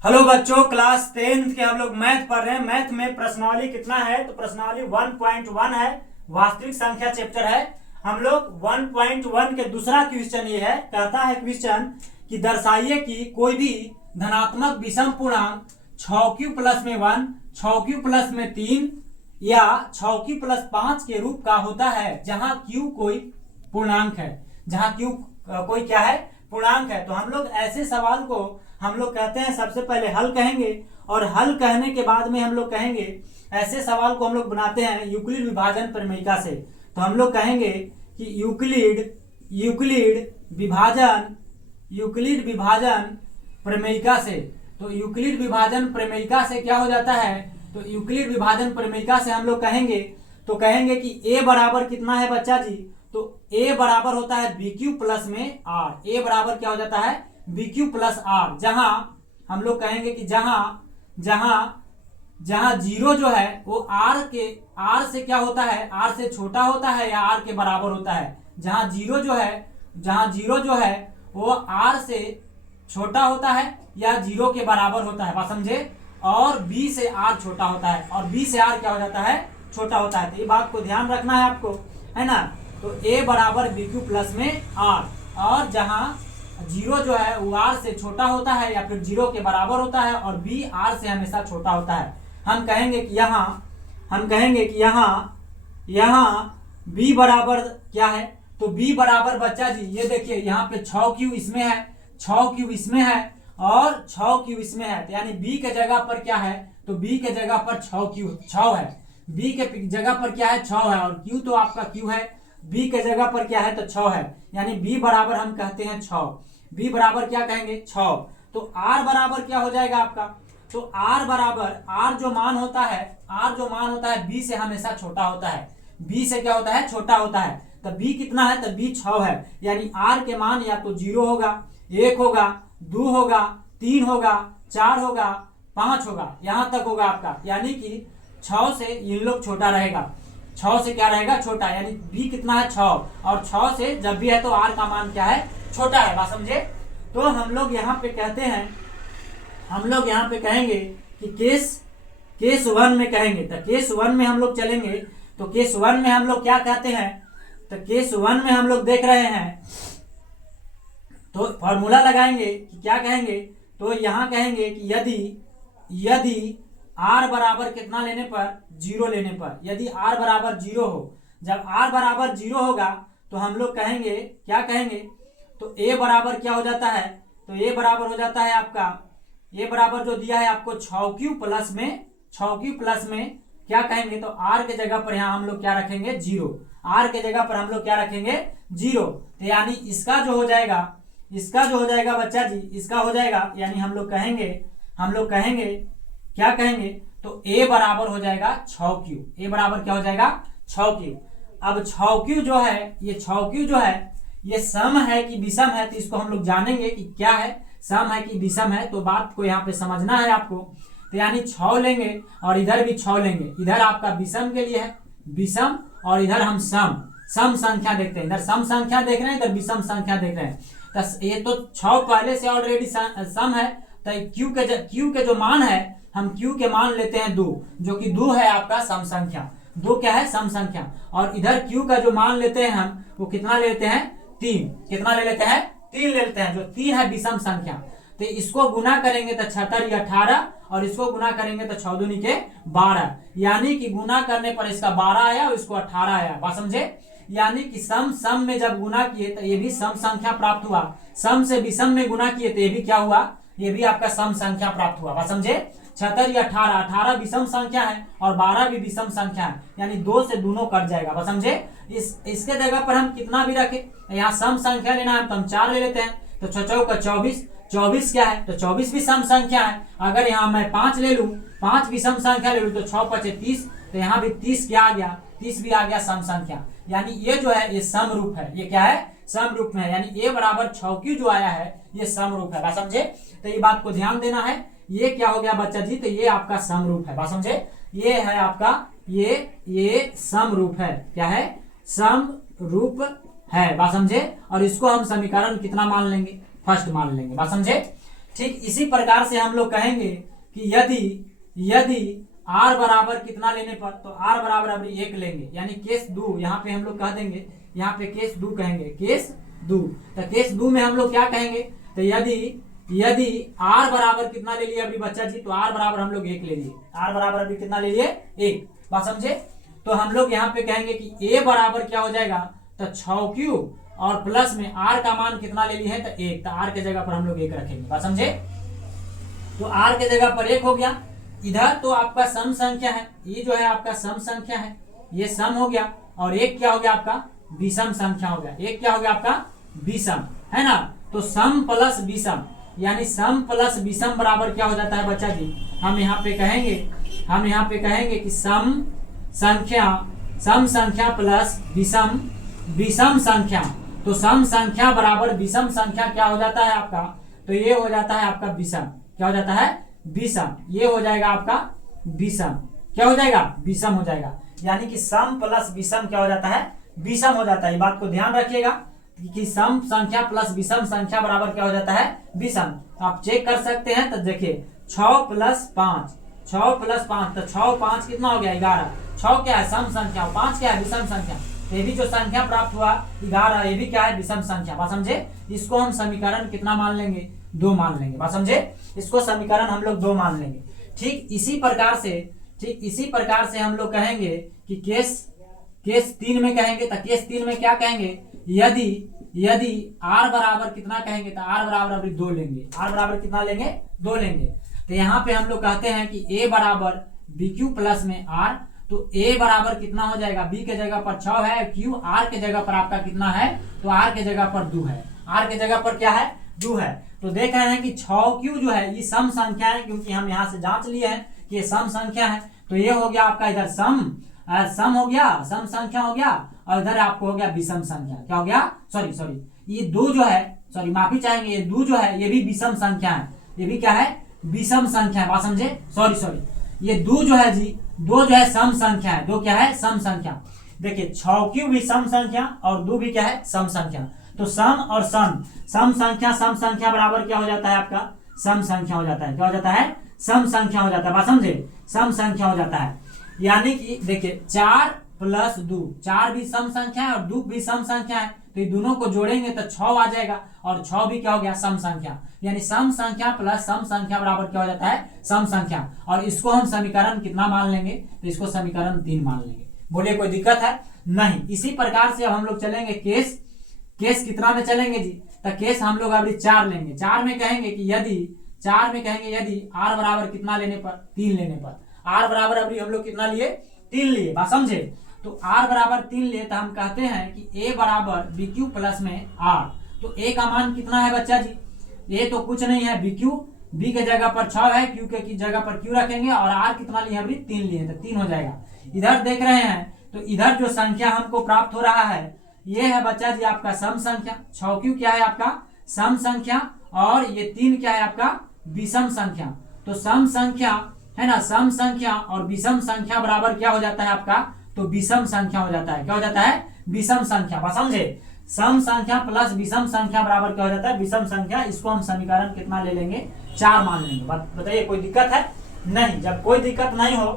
Hello बच्चों, class 10th के हम लोग मैथ पढ़ रहे हैं। मैथ में प्रश्नावली कितना है तो प्रश्नावली 1.1 है, वास्तविक संख्या चैप्टर है। हम लोग 1.1 के दूसरा क्वेश्चन ये है, कहता है क्वेश्चन कि दर्शाइए कि कोई भी धनात्मक विषम पूर्णांक 6q प्लस में 1, 6q प्लस में 3 या 6q प्लस 5 के रूप का होता है जहां q कोई पूर्णांक है, जहां q कोई क्या है, पूर्णांक है। तो हम लोग ऐसे सवाल को हम लोग कहते हैं, सबसे पहले हल कहेंगे और हल कहने के बाद में हम लोग कहेंगे, ऐसे सवाल को हम लोग बनाते हैं यूक्लिड विभाजन प्रमेयिका से। तो हम लोग कहेंगे कि यूक्लिड विभाजन प्रमेयिका से। तो यूक्लिड विभाजन प्रमेयिका से क्या हो जाता है, तो यूक्लिड विभाजन प्रमेयिका से हम लोग कहेंगे तो कहेंगे कि a बराबर कितना है बच्चा जी, तो a बराबर होता है bq प्लस में r। a बराबर क्या हो जाता है, bq प्लस r। जहां हम लोग कहेंगे कि जहां जीरो जो है वो r से क्या होता है, r से छोटा होता है या r के बराबर होता है। जहां जीरो जो है वो r से छोटा होता है या जीरो के बराबर होता है, बात समझे। और b से r छोटा होता है और b से r क्या हो जाता है, छोटा होता है। तो ये बात को ध्यान रखना है आपको, है ना। तो a बराबर bq प्लस में r, और जहां जीरो जो है वो r से छोटा होता है या फिर जीरो के बराबर होता है और b r से हमेशा छोटा होता है। हम कहेंगे कि यहाँ b बराबर क्या है, तो b बराबर बच्चा जी ये देखिए, यहाँ पे 6q इसमें है, 6q इसमें है और 6q इसमें है। तो यानी b के जगह पर क्या है, तो b के जगह पर 6 है, b के जगह पर क्या है, 6 है। और q तो आपका q है, b के जगह पर क्या है तो 6 है। यानी b बराबर हम कहते हैं 6, b बराबर क्या कहेंगे 6। तो r बराबर क्या हो जाएगा आपका, तो r बराबर r जो मान होता है b से हमेशा छोटा होता है, b से क्या होता है, छोटा होता है। तो b कितना है, तो b 6 है। यानी r के मान या तो 0 होगा, 1 होगा, 2 होगा, 3 होगा, 4 होगा, 5 होगा, यहां तक होगा आपका। यानी कि 6 से इन लोग छोटा रहेगा, 6 से क्या रहेगा, छोटा। यानी b कितना है 6, और 6 से जब भी है तो r का मान क्या है, छोटा है, बात समझे। तो हम लोग यहाँ पे कहते हैं, हम लोग यहाँ पे कहेंगे कि केस 1 में कहेंगे। तो केस 1 में हम लोग चलेंगे। तो केस 1 में हम लोग क्या कहते हैं, तो केस 1 में हम लोग देख रहे हैं, तो फॉर्मूला लगाएंगे कि क्या कहेंगे, तो यहाँ कहेंगे कि यदि r बराबर कितना लेने पर, 0 लेने पर, यदि r बराबर 0 हो, जब r बराबर 0 होगा तो हम लोग कहेंगे, क्या कहेंगे, तो a बराबर क्या हो जाता है, तो a बराबर हो जाता है आपका, a बराबर जो दिया है आपको 6q प्लस में क्या कहेंगे, तो r के जगह पर यहाँ हम लोग क्या रखेंगे, 0। r के जगह पर हम लोग क्या रखेंगे, 0। तो यानी इसका जो हो जाएगा बच्चा जी, इसका हो जाएगा, यानी हम लोग कहेंगे क्या कहेंगे, तो a बराबर हो जाएगा 6q। a बराबर क्या हो जाएगा, 6q। अब 6q जो है ये सम है कि विषम है, तो इसको हम लोग जानेंगे कि क्या है, सम है कि विषम है। तो बात को यहाँ पे समझना है आपको। तो यानी 6 लेंगे और इधर भी 6 लेंगे, इधर आपका विषम के लिए है विषम और इधर हम सम संख्या देखते हैं, इधर सम संख्या देख रहे हैं, इधर विषम संख्या देख रहे हैं। तो ये तो 6 पहले से ऑलरेडी सम है, तो q के जो मान है, हम q के मान लेते हैं 2, जो कि 2 है आपका सम संख्या, 2 क्या है, सम संख्या। और इधर q का जो मान लेते हैं हम, वो कितना लेते हैं, 3। कितना ले लेते हैं, 3 ले लेते हैं, जो 3 है विषम संख्या। तो इसको गुना करेंगे तो 76 18, और इसको गुना करेंगे तो 6 दूनी के 12। यानी कि गुना करने पर इसका 12 आया और इसको 18 आया, बात समझे। यानी कि सम में जब गुना किए तो ये भी सम संख्या प्राप्त हुआ, सम से विषम में गुना किए तो ये भी क्या हुआ, ये भी आपका सम संख्या प्राप्त हुआ, बात समझे। 76 या 18 विषम संख्या है और 12 भी विषम संख्या है, यानी 2 से दोनों कट जाएगा, बस समझे। इसके जगह पर हम कितना भी रखे, यहाँ सम संख्या लेना है तो हम 4 ले लेते हैं, तो 6 का 24 क्या है, तो 24 भी सम संख्या है। अगर यहाँ मैं 5 ले लूँ, 5 विषम संख्या ले लूँ, तो 6 5 30, तो यहाँ भी 30 क्या आ गया, 30 भी आ गया सम संख्या। यानी ये जो है ये सम रूप है, ये क्या है, सम रूप में है। यानी a बराबर 6q जो आया है ये सम रूप है, बात समझे। तो ये बात को ध्यान देना है, ये क्या हो गया बच्चा जी, तो ये आपका सम रूप है, बात समझे। ये है आपका ये सम रूप है, क्या है, सम रूप है, बात समझे। और इसको हम समीकरण कितना मान लेंगे, फर्स्ट मान लेंगे, बात समझे। ठीक इसी प्रकार से हम लोग कहेंगे कि यदि यदि r बराबर कितना लेने पर, तो r बराबर अभी 1 लेंगे, यानी केस दो, यहाँ पे हम लोग कह देंगे, यहाँ पे केस दो कहेंगे, केस दो। तो केस दो में हम लोग क्या कहेंगे, तो यदि r बराबर कितना ले लिए अभी बच्चा जी, तो r बराबर हम लोग 1 ले लिए, r बराबर अभी कितना ले लिए 1, बात समझे। तो हम लोग यहाँ पे कहेंगे कि a बराबर क्या हो जाएगा, तो 6q और प्लस में r का मान कितना ले लिए है, तो 1, तो r के जगह पर हम लोग 1 रखेंगे, बात समझे। तो r के जगह पर 1 हो गया। इधर तो आपका सम संख्या है, ये जो है आपका सम संख्या है, ये सम हो गया, और एक क्या हो गया आपका विषम संख्या हो गया, एक क्या हो गया आपका विषम, है ना। तो सम प्लस विषम, यानी सम प्लस विषम बराबर क्या हो जाता है बच्चा जी, हम यहाँ पे कहेंगे कि सम संख्या प्लस विषम संख्या। तो सम संख्या बराबर विषम संख्या क्या हो जाता है आपका, तो ये हो जाता है आपका विषम, क्या हो जाता है विषम, ये हो जाएगा आपका विषम, क्या हो जाएगा विषम हो जाएगा, यानी कि सम प्लस विषम क्या हो जाता है, विषम हो जाता है। ये बात को ध्यान रखिएगा कि सम संख्या प्लस विषम संख्या बराबर क्या हो जाता है विषम। आप चेक कर सकते हैं, तो देखिए 6 प्लस 5, तो 6 5 कितना हो गया 11, 6 क्या है सम संख्या, 5 क्या है विषम संख्या, ये भी जो संख्या प्राप्त हुआ 11, ये भी क्या है विषम संख्या, बात समझे। इसको हम समीकरण कितना मान लेंगे, 2 मान लेंगे, बात समझे, इसको समीकरण हम लोग 2 मान लेंगे। ठीक इसी प्रकार से हम लोग कहेंगे कि केस 3 में कहेंगे, तो केस 3 में क्या कहेंगे, यदि r बराबर कितना कहेंगे, तो r बराबर अभी 2 लेंगे, r बराबर कितना लेंगे 2 लेंगे। तो यहाँ पे हम लोग कहते हैं कि a बराबर bq प्लस में r, तो a बराबर कितना हो जाएगा, b के जगह पर 6 है, q r के जगह पर आपका कितना है, तो r के जगह पर 2 है, r के जगह पर क्या है 2 है। तो देख रहे हैं कि 6q जो है ये सम संख्या है, क्योंकि हम यहाँ से जांच लिए हैं कि ये सम संख्या है, तो ये हो गया आपका इधर सम हो गया, सम संख्या हो गया, और इधर आपको हो गया विषम संख्या, क्या हो गया सॉरी ये 2 जो है, सॉरी माफी चाहेंगे, ये 2 जो है ये भी विषम संख्या है, ये भी क्या है विषम संख्या है, बात समझे, सॉरी ये 2 जो है जी, 2 जो है सम संख्या है, 2 क्या है सम संख्या। देखिए 6q भी सम संख्या और 2 भी क्या है सम संख्या। तो सम और सम संख्या बराबर क्या हो जाता है आपका सम संख्या हो जाता है, क्या हो जाता है सम संख्या हो जाता है, बात समझे, सम संख्या हो जाता है। यानी कि देखिए 4 प्लस 2, 4 भी सम संख्या है और 2 भी सम संख्या है, तो ये दोनों को जोड़ेंगे तो 6 आ जाएगा, और 6 भी क्या हो गया सम संख्या, यानी सम संख्या प्लस सम संख्या बराबर क्या हो जाता है सम संख्या। और इसको हम समीकरण कितना मान लेंगे, तो इसको समीकरण 3 मान लेंगे। बोलिए कोई दिक्कत है नहीं। इसी प्रकार से अब हम लोग चलेंगे केस कितना में चलेंगे जी, तो केस हम लोग अभी 4 लेंगे। 4 में कहेंगे कि यदि r बराबर कितना लेने पर 3 लेने पर, r बराबर अभी हम लोग कितना लिए 3 लिए, बात समझे। तो r बराबर 3 लिए, तो हम कहते हैं कि a बराबर bq प्लस में r। तो a का मान कितना है बच्चा जी, a तो कुछ नहीं है bq, b के जगह पर 6 है, q के जगह पर q रखेंगे, और r कितना लिए अभी 3 लिए, तो 3 हो जाएगा। इधर देख रहे हैं तो इधर जो संख्या हमको प्राप्त हो रहा है ये है बच्चा जी आपका सम संख्या, 6q क्या है आपका सम संख्या, और ये 3 क्या है आपका विषम संख्या। तो सम संख्या है ना, सम संख्या और विषम संख्या बराबर क्या हो जाता है आपका, तो विषम संख्या हो जाता है, क्या हो जाता है विषम संख्या, बात समझे। सम संख्या प्लस विषम संख्या बराबर क्या हो जाता है विषम संख्या। इसको हम समीकरण कितना ले लेंगे 4 मान लेंगे। बताइए कोई दिक्कत है नहीं। जब कोई दिक्कत नहीं हो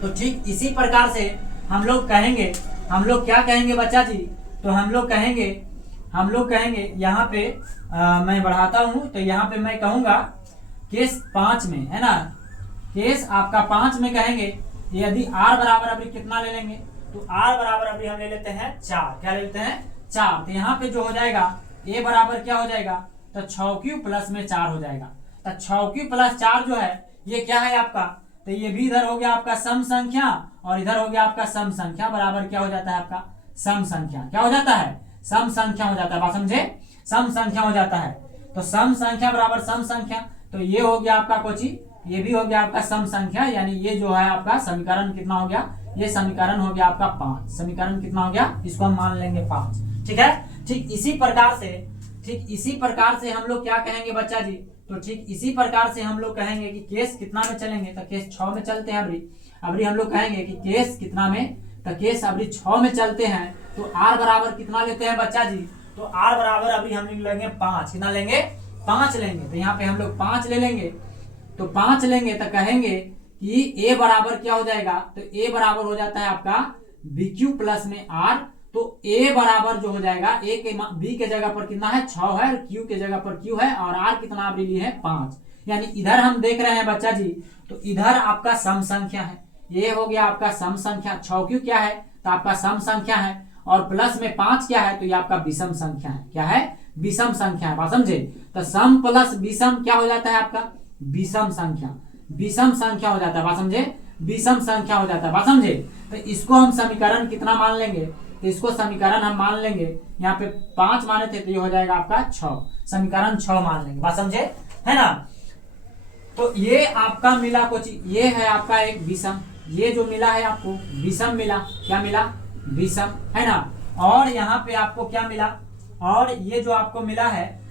तो ठीक इसी प्रकार से हम लोग क्या कहेंगे बच्चा जी, तो हम लोग कहेंगे यहाँ पे मैं बढ़ाता हूँ, तो यहाँ पे मैं कहूंगा केस 5 में है ना, केस आपका 5 में कहेंगे यदि r बराबर अभी कितना ले लेंगे, तो r बराबर अभी हम ले लेते हैं 4, क्या ले लेते हैं 4। तो यहाँ पे जो हो जाएगा a बराबर क्या हो जाएगा, तो 6q प्लस में 4 हो जाएगा। तो 6q प्लस 4 जो है ये क्या है आपका, तो ये भी इधर हो गया आपका सम संख्या और इधर हो गया आपका सम संख्या, बराबर क्या हो जाता है आपका सम संख्या, क्या हो जाता है सम संख्या हो जाता है, बात समझे, सम संख्या हो जाता है। तो सम संख्या बराबर सम संख्या, तो ये हो गया आपका कोची, ये भी हो गया आपका सम संख्या, यानी ये जो है आपका समीकरण कितना हो गया, ये समीकरण हो गया आपका 5। समीकरण कितना हो गया, इसको हम मान लेंगे 5, ठीक है। ठीक इसी प्रकार से हम लोग क्या कहेंगे बच्चा जी, तो ठीक इसी प्रकार से हम लोग कहेंगे कि केस कितना में चलेंगे, तो केस 6 में चलते हैं। अभी हम लोग कहेंगे कि केस कितना में, तो केस अभी 6 में चलते हैं। तो r बराबर कितना लेते हैं बच्चा जी, तो r बराबर अभी हम लेंगे 5, कितना लेंगे 5 लेंगे तो यहाँ पे हम लोग 5 ले लेंगे। तो 5 लेंगे तो कहेंगे कि a बराबर क्या हो जाएगा, तो a बराबर हो जाता है आपका BQ प्लस में R। तो a बराबर जो हो जाएगा, a के b के जगह पर कितना है 6 है, और q के जगह पर q है, और r कितना आपने लिए है 5। यानी इधर हम देख रहे हैं बच्चा जी, तो इधर आपका सम संख्या है, ये हो गया आपका सम संख्या। 6q क्या है, तो आपका सम संख्या है, और प्लस में 5 क्या है, तो ये आपका विषम संख्या है। क्या है, विषम संख्या है, बात समझे। तो सम प्लस विषम क्या हो जाता है आपका, विषम संख्या। विषम संख्या हो जाता है, बात समझे, विषम संख्या हो जाता है, बात समझे। तो इसको हम समीकरण कितना मान लेंगे, तो इसको समीकरण हम मान लेंगे, यहाँ पे 5 माने थे तो ये हो जाएगा आपका 6, समीकरण 6 मान लेंगे, बात समझे, है ना। तो ये आपका मिला कुछ, ये है आपका एक विषम, ये जो मिला है आपको विषम मिला, क्या मिला, विषम, है ना। और यहाँ पे आपको क्या मिला, और ये जो आपको मिला है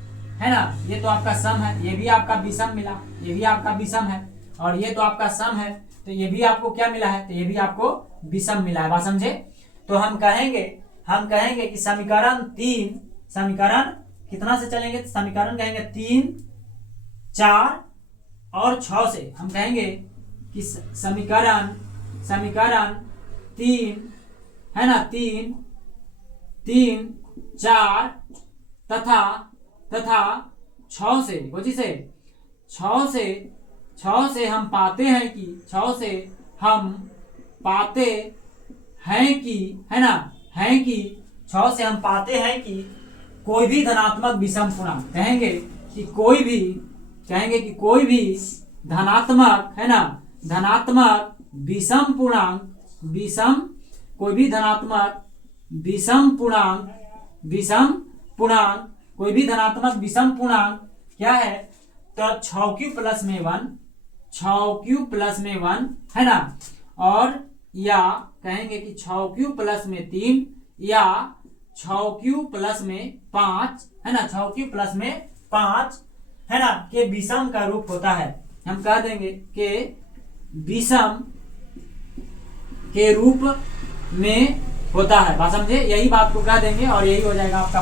ना, ये तो आपका सम है, ये भी आपका विषम मिला, ये भी आपका विषम है, और ये तो आपका सम है, तो ये भी आपको क्या मिला है, तो ये भी आपको विषम मिला है, बात समझे। तो हम कहेंगे कि समीकरण 3, समीकरण कितना से चलेंगे, समीकरण कहेंगे 3, 4 और 6 से हम कहेंगे कि समीकरण 3 है ना, 3, 4 तथा 6 से, बोझी से 6 से हम पाते हैं कि 6 से हम पाते हैं कि, है ना, है कि 6 से हम पाते हैं कि कोई भी धनात्मक विषम पूर्णांक, कहेंगे कि कोई भी धनात्मक, है ना, धनात्मक विषम पूर्णांक, कोई भी धनात्मक विषम पूर्णांक, कोई भी धनात्मक विषम पूर्णांक क्या है, तो 6q प्लस में 1, 6q प्लस में 1, है ना, और या कहेंगे कि 6q प्लस में 3, या 6q प्लस में 5, है ना, 6q प्लस में 5, है ना, के विषम का रूप होता है। हम कह देंगे कि विषम के रूप में होता है, बात समझे, यही बात को कह देंगे और यही हो जाएगा आपका